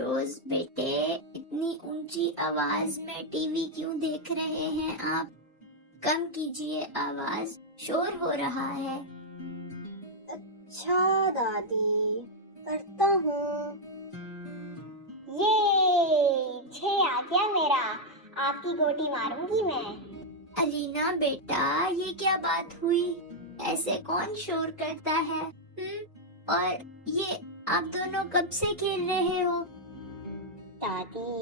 مہروز بیٹے، اتنی اونچی آواز میں ٹی وی کیوں دیکھ رہے ہیں آپ؟ کم کیجیے آواز، شور ہو رہا ہے۔ اچھا دادی، کرتا ہوں۔ یہ 6 آ گیا میرا، آپ کی گوٹی ماروں گی میں۔ علینا بیٹا، یہ کیا بات ہوئی؟ ایسے کون شور کرتا ہے؟ اور یہ آپ دونوں کب سے کھیل رہے ہو؟ دادی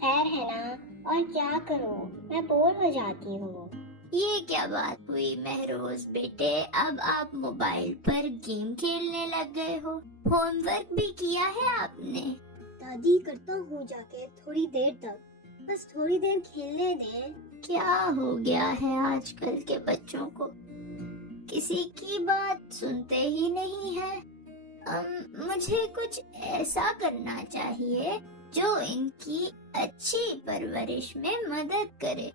خیر ہے نا، اور کیا کروں، میں بور ہو جاتی ہوں۔ یہ کیا بات ہوئی مہروز بیٹے، اب آپ موبائل پر گیم کھیلنے لگ گئے ہو؟ ہوم ورک بھی کیا ہے آپ نے؟ دادی کرتا ہوں جا کے تھوڑی دیر تک، بس تھوڑی دیر کھیلنے دیں۔ کیا ہو گیا ہے آج کل کے بچوں کو، کسی کی بات سنتے ہی نہیں ہے۔ مجھے کچھ ایسا کرنا چاہیے جو ان کی اچھی پرورش میں مدد کرے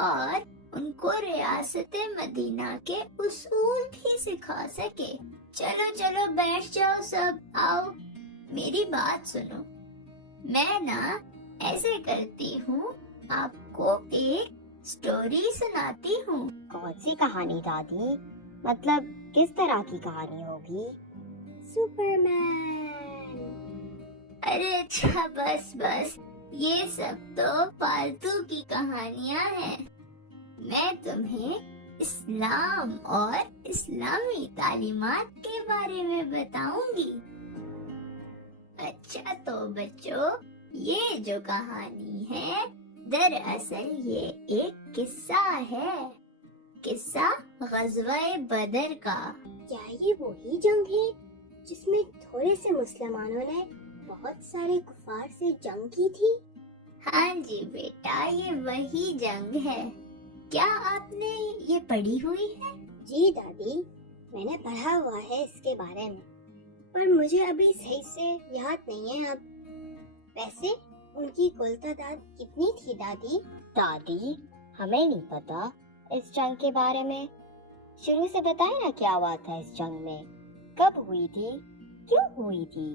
اور ان کو ریاست مدینہ کے اصول بھی سکھا سکے۔ چلو چلو بیٹھ جاؤ سب، آؤ میری بات سنو۔ میں نا ایسے کرتی ہوں، آپ کو ایک سٹوری سناتی ہوں۔ کون سی کہانی دادی؟ مطلب کس طرح کی کہانی ہوگی؟ سپر مین۔ ارے اچھا، بس یہ سب تو فالتو کی کہانیاں ہیں۔ میں تمہیں اسلام اور اسلامی تعلیمات کے بارے میں بتاؤں گی۔ اچھا تو بچوں، یہ جو کہانی ہے دراصل یہ ایک قصہ ہے، قصہ غزوہ بدر کا۔ کیا یہ وہی جنگ ہے جس میں تھوڑے سے مسلمانوں نے بہت سارے کفار سے جنگ کی تھی؟ ہاں جی بیٹا، یہ وہی جنگ ہے۔ کیا آپ نے یہ پڑھی ہوئی ہے؟ جی دادی، میں نے پڑھا ہوا ہے اس کے بارے میں، پر مجھے ابھی صحیح سے یاد نہیں ہے۔ اب ویسے ان کی کل تعداد کتنی تھی دادی؟ دادی ہمیں نہیں پتا اس جنگ کے بارے میں، شروع سے بتائے نا کیا ہوا تھا اس جنگ میں، کب ہوئی تھی، کیوں ہوئی تھی؟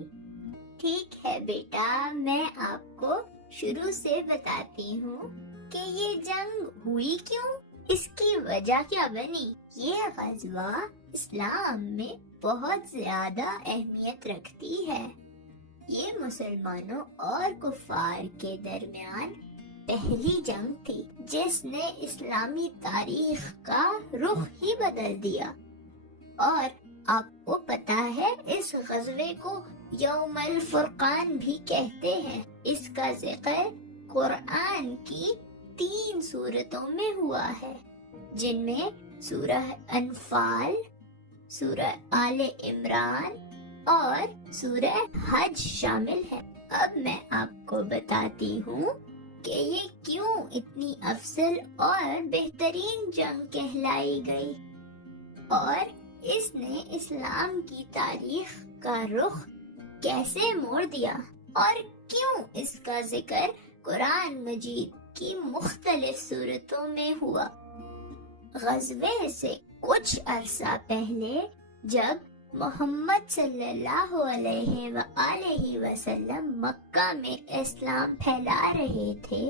ٹھیک ہے بیٹا، میں آپ کو شروع سے بتاتی ہوں کہ یہ جنگ ہوئی کیوں، اس کی وجہ کیا بنی۔ یہ غزوہ اسلام میں بہت زیادہ اہمیت رکھتی ہے۔ یہ مسلمانوں اور کفار کے درمیان پہلی جنگ تھی جس نے اسلامی تاریخ کا رخ ہی بدل دیا۔ اور آپ کو پتا ہے اس غزوے کو یوم الفرقان بھی کہتے ہیں۔ اس کا ذکر قرآن کی 3 سورتوں میں ہوا ہے، جن میں سورہ انفال، سورہ آل عمران اور سورہ حج شامل ہے۔ اب میں آپ کو بتاتی ہوں کہ یہ کیوں اتنی افضل اور بہترین جنگ کہلائی گئی، اور اس نے اسلام کی تاریخ کا رخ کیسے موڑ دیا، اور کیوں اس کا ذکر قرآن مجید کی مختلف صورتوں میں ہوا۔ غزوے سے کچھ عرصہ پہلے جب محمد صلی اللہ علیہ وآلہ وسلم مکہ میں اسلام پھیلا رہے تھے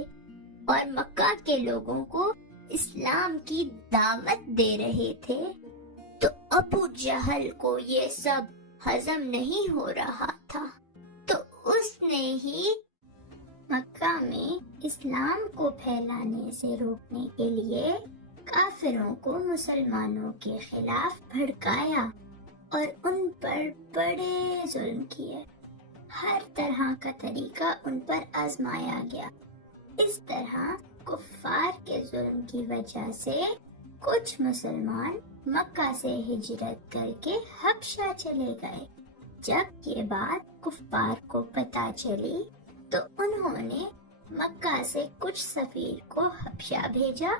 اور مکہ کے لوگوں کو اسلام کی دعوت دے رہے تھے، تو ابو جہل کو یہ سب ہضم نہیں ہو رہا تھا، تو اس نے ہی مکہ میں اسلام کو پھیلانے سے روکنے کے لیے کافروں کو مسلمانوں کے خلاف بھڑکایا اور ان پر بڑے ظلم کیے۔ ہر طرح کا طریقہ ان پر آزمایا گیا۔ اس طرح کفار کے ظلم کی وجہ سے کچھ مسلمان مکہ سے ہجرت کر کے حبشہ چلے گئے۔ جب یہ بات کفار کو پتہ چلی تو انہوں نے مکہ سے کچھ سفیر کو حبشہ بھیجا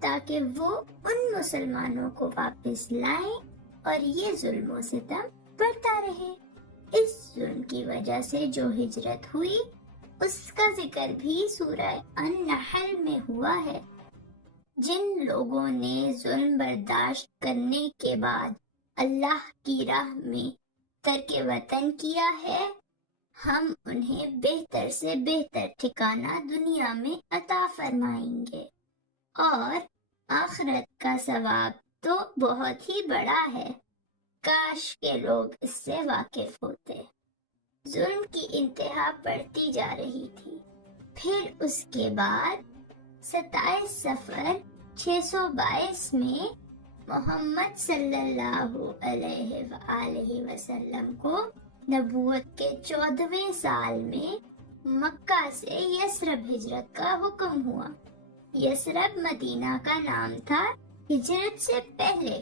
تاکہ وہ ان مسلمانوں کو واپس لائیں اور یہ ظلم و ستم بڑھتا رہے۔ اس ظلم کی وجہ سے جو ہجرت ہوئی اس کا ذکر بھی سورہ النحل میں ہوا ہے۔ جن لوگوں نے ظلم برداشت کرنے کے بعد اللہ کی راہ میں ترک وطن کیا ہے، ہم انہیں بہتر سے بہتر ٹھکانہ دنیا میں عطا فرمائیں گے، اور آخرت کا ثواب تو بہت ہی بڑا ہے۔ کاش کے لوگ اس سے واقف ہوتے۔ ظلم کی انتہا بڑھتی جا رہی تھی۔ پھر اس کے بعد 27 صفر 622 میں محمد صلی اللہ علیہ وآلہ وسلم کو نبوت کے 14ویں سال میں مکہ سے یثرب ہجرت کا حکم ہوا۔ یثرب مدینہ کا نام تھا ہجرت سے پہلے،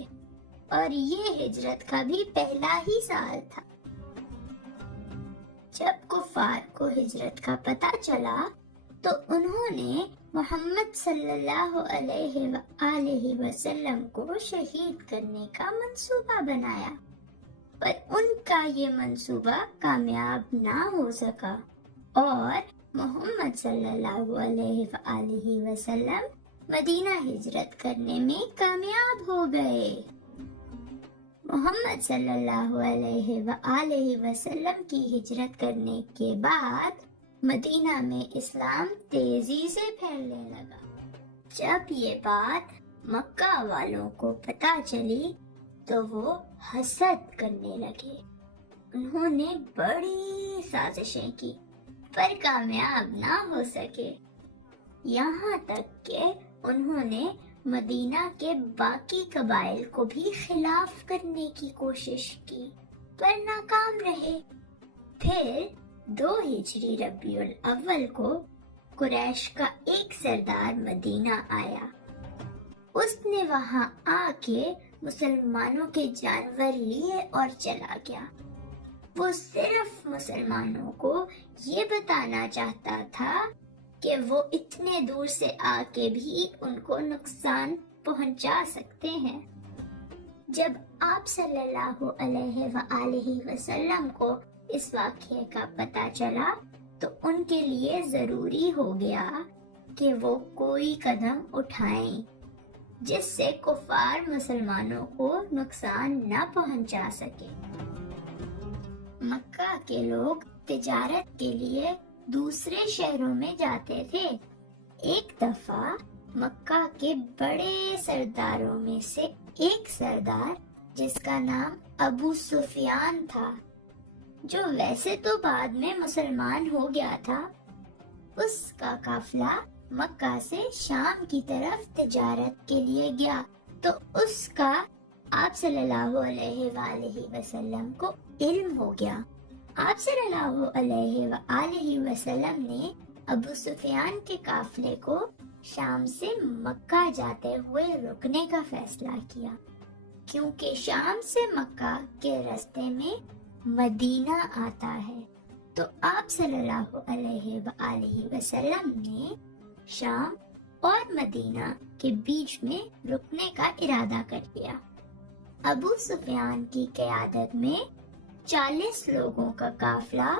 اور یہ ہجرت کا بھی پہلا ہی سال تھا۔ جب کفار کو ہجرت کا پتہ چلا تو انہوں نے محمد صلی اللہ علیہ وآلہ وسلم کو شہید کرنے کا منصوبہ بنایا، پر ان کا یہ منصوبہ کامیاب نہ ہو سکا، اور محمد صلی اللہ علیہ وآلہ وسلم مدینہ ہجرت کرنے میں کامیاب ہو گئے۔ محمد صلی اللہ علیہ وآلہ وسلم کی ہجرت کرنے کے بعد مدینہ میں اسلام تیزی سے پھیلنے لگا۔ جب یہ بات مکہ والوں کو پتہ چلی تو وہ حسد کرنے لگے۔ انہوں نے بڑی سازشیں کی پر کامیاب نہ ہو سکے، یہاں تک کہ انہوں نے مدینہ کے باقی قبائل کو بھی خلاف کرنے کی کوشش کی پر ناکام رہے۔ پھر 2 ہجری ربیع الاول کو قریش کا ایک سردار مدینہ آیا۔ اس نے وہاں آ کے مسلمانوں کے جانور لیے اور چلا گیا۔ وہ صرف مسلمانوں کو یہ بتانا چاہتا تھا کہ وہ اتنے دور سے آ کے بھی ان کو نقصان پہنچا سکتے ہیں۔ جب آپ صلی اللہ علیہ وآلہ وسلم کو اس واقعے کا پتہ چلا تو ان کے لیے ضروری ہو گیا کہ وہ کوئی قدم اٹھائیں جس سے کفار مسلمانوں کو نقصان نہ پہنچا سکے۔ مکہ کے لوگ تجارت کے لیے دوسرے شہروں میں جاتے تھے۔ ایک دفعہ مکہ کے بڑے سرداروں میں سے ایک سردار جس کا نام ابو سفیان تھا، جو ویسے تو بعد میں مسلمان ہو گیا تھا، اس کا قافلہ مکہ سے شام کی طرف تجارت کے لیے گیا تو اس کا آپ صلی اللہ علیہ وآلہ وسلم کو علم ہو گیا۔ آپ صلی اللہ علیہ وآلہ وسلم نے ابو سفیان کے قافلے کو شام سے مکہ جاتے ہوئے رکنے کا فیصلہ کیا، کیونکہ شام سے مکہ کے راستے میں مدینہ آتا ہے۔ تو آپ صلی اللہ علیہ وآلہ وسلم نے شام اور مدینہ کے بیچ میں رکنے کا ارادہ کر لیا۔ ابو سفیان کی قیادت میں 40 لوگوں کا قافلہ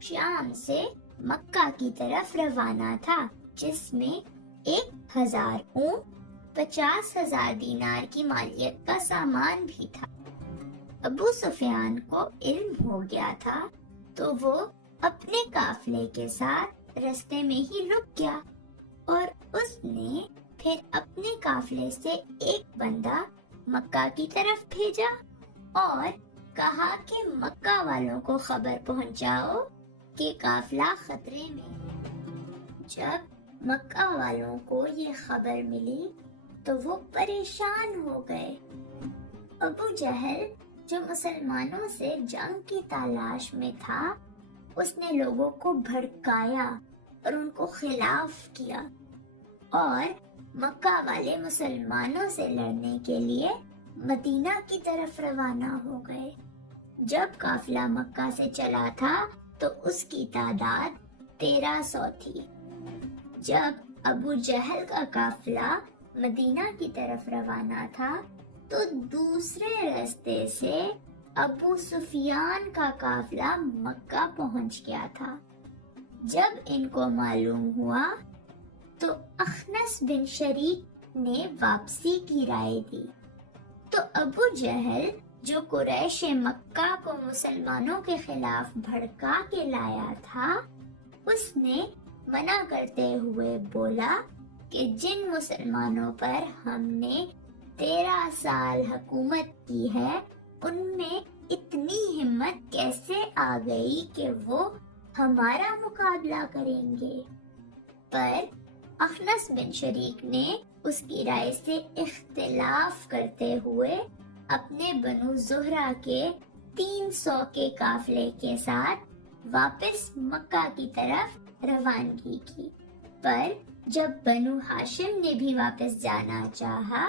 شام سے مکہ کی طرف روانہ تھا، جس میں 1000 اونٹ، 50,000 دینار کی مالیت کا سامان بھی تھا۔ ابو سفیان کو علم ہو گیا تھا تو وہ اپنے قافلے کے ساتھ رستے میں ہی رک گیا، اور اس نے پھر اپنے قافلے سے ایک بندہ مکہ کی طرف بھیجا اور کہا کہ مکہ والوں کو خبر پہنچاؤ کہ قافلہ خطرے میں۔ جب مکہ والوں کو یہ خبر ملی تو وہ پریشان ہو گئے۔ ابو جہل جو مسلمانوں سے جنگ کی تلاش میں تھا، اس نے لوگوں کو بھڑکایا اور ان کو خلاف کیا، اور مکہ والے مسلمانوں سے لڑنے کے لیے مدینہ کی طرف روانہ ہو گئے۔ جب قافلہ مکہ سے چلا تھا تو اس کی تعداد 1300 تھی۔ جب ابو جہل کا قافلہ مدینہ کی طرف روانہ تھا تو دوسرے راستے سے ابو سفیان کا قافلہ مکہ پہنچ گیا تھا۔ جب ان کو معلوم ہوا تو اخنس بن شریک نے واپسی کی رائے دی، تو ابو جہل جو قریش مکہ کو مسلمانوں کے خلاف بھڑکا کے لایا تھا، اس نے منع کرتے ہوئے بولا کہ جن مسلمانوں پر ہم نے 13 سال حکومت کی ہے، ان میں اتنی ہمت کیسے آ گئی کہ وہ ہمارا مقابلہ کریں گے؟ پر اخنس بن شریک نے اس کی رائے سے اختلاف کرتے ہوئے اپنے بنو زہرہ کے 300 کے قافلے کے ساتھ واپس مکہ کی طرف روانگی کی۔ پر جب بنو ہاشم نے بھی واپس جانا چاہا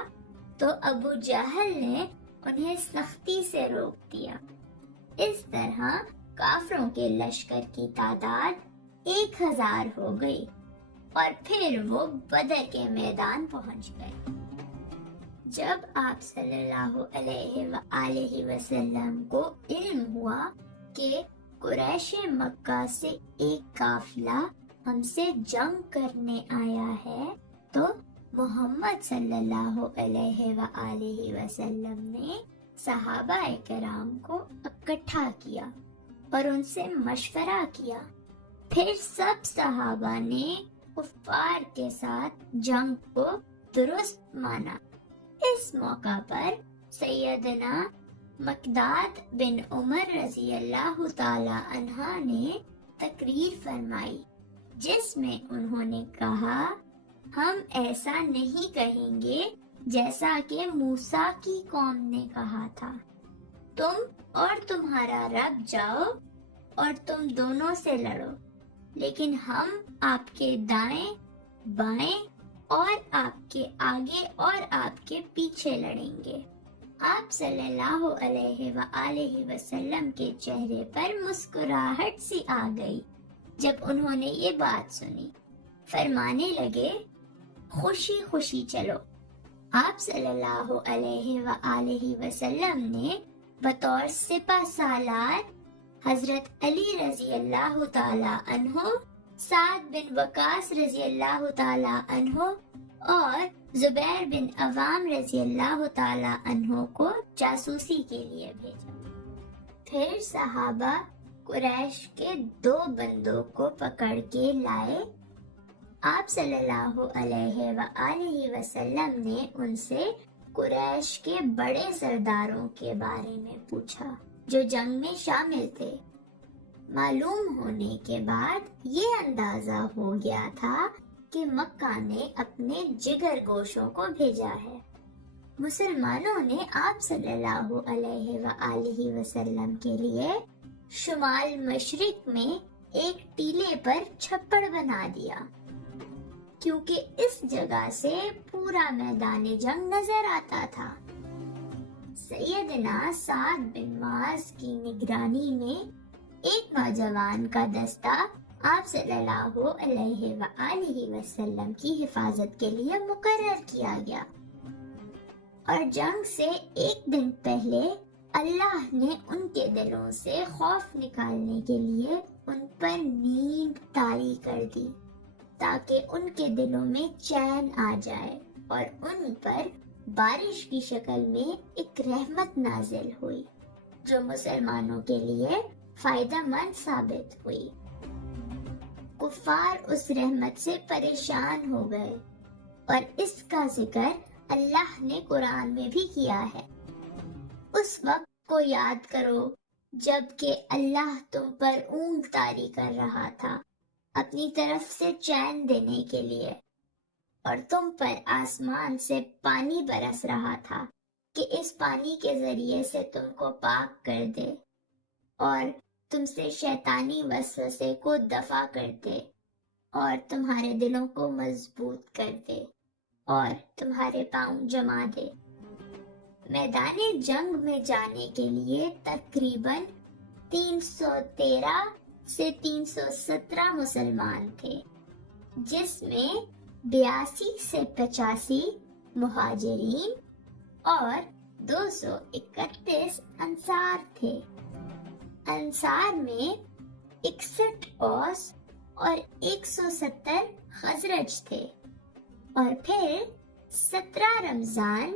تو ابو جہل نے انہیں سختی سے روک دیا۔ اس طرح کافروں کے لشکر کی تعداد 1000 ہو گئی اور پھر وہ بدر کے میدان پہنچ گئے۔ جب آپ صلی اللہ علیہ وآلہ وسلم کو علم ہوا کہ قریش مکہ سے ایک قافلہ ہم سے جنگ کرنے آیا ہے، تو محمد صلی اللہ علیہ وآلہ وسلم نے صحابہ کرام کو اکٹھا کیا اور ان سے مشورہ کیا۔ پھر سب صحابہ نے کفار کے ساتھ جنگ کو درست مانا۔ اس موقع پر سیدنا مقداد بن عمر رضی اللہ تعالی عنہ نے تقریر فرمائی، جس میں انہوں نے کہا، ہم ایسا نہیں کہیں گے جیسا کہ موسیٰ کی قوم نے کہا تھا، تم اور تمہارا رب جاؤ اور تم دونوں سے لڑو، لیکن ہم آپ کے دائیں بائیں اور آپ کے آگے اور آپ کے پیچھے لڑیں گے۔ آپ صلی اللہ علیہ وآلہ وسلم کے چہرے پر مسکراہٹ سی آ گئی جب انہوں نے یہ بات سنی۔ فرمانے لگے، خوشی خوشی چلو۔ آپ صلی اللہ علیہ وآلہ وسلم نے بطور سپہ سالار حضرت علی رضی اللہ تعالی عنہ، سعد بن وقاص رضی اللہ تعالی عنہ اور زبیر بن عوام رضی اللہ تعالی عنہ کو جاسوسی کے لیے بھیجا۔ پھر صحابہ قریش کے 2 بندوں کو پکڑ کے لائے۔ آپ صلی اللہ علیہ وآلہ وسلم نے ان سے قریش کے بڑے سرداروں کے بارے میں پوچھا جو جنگ میں شامل تھے۔ معلوم ہونے کے بعد یہ اندازہ ہو گیا تھا کہ مکہ نے اپنے جگر گوشوں کو بھیجا ہے۔ مسلمانوں نے آپ صلی اللہ علیہ وآلہ وسلم کے لیے شمال مشرق میں ایک ٹیلے پر چھپڑ بنا دیا، کیونکہ اس جگہ سے پورا میدان جنگ نظر آتا تھا۔ سیدنا سعد بن معاذ کی نگرانی میں ایک نوجوان کا دستہ آپ صلی اللہ علیہ وآلہ وسلم کی حفاظت کے لیے مقرر کیا گیا، اور جنگ سے ایک دن پہلے اللہ نے ان کے دلوں سے خوف نکالنے کے لیے ان پر نیند طاری کر دی، تاکہ ان کے دلوں میں چین آ جائے اور ان پر بارش کی شکل میں ایک رحمت نازل ہوئی جو مسلمانوں کے لیے فائدہ مند ثابت ہوئی۔ کفار اس رحمت سے پریشان ہو گئے، اور اس کا ذکر اللہ نے قرآن میں بھی کیا ہے۔ اس وقت کو یاد کرو جب کہ اللہ تم پر اونگ طاری کر رہا تھا اپنی طرف سے چین دینے کے لیے، اور تم پر آسمان سے پانی برس رہا تھا کہ اس پانی کے ذریعے سے تم کو پاک کر دے اور تم سے شیطانی وسوسے کو دفع کر دے اور تمہارے دلوں کو مضبوط کر دے اور تمہارے پاؤں جما دے۔ میدان جنگ میں جانے کے لیے تقریباً 313 سے 317 مسلمان تھے، جس میں 82 سے 85 مہاجرین اور 231 انصار تھے۔ انصار میں 61 اوس اور 170 خزرج تھے، اور پھر 17 رمضان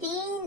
3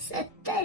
70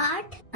8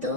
2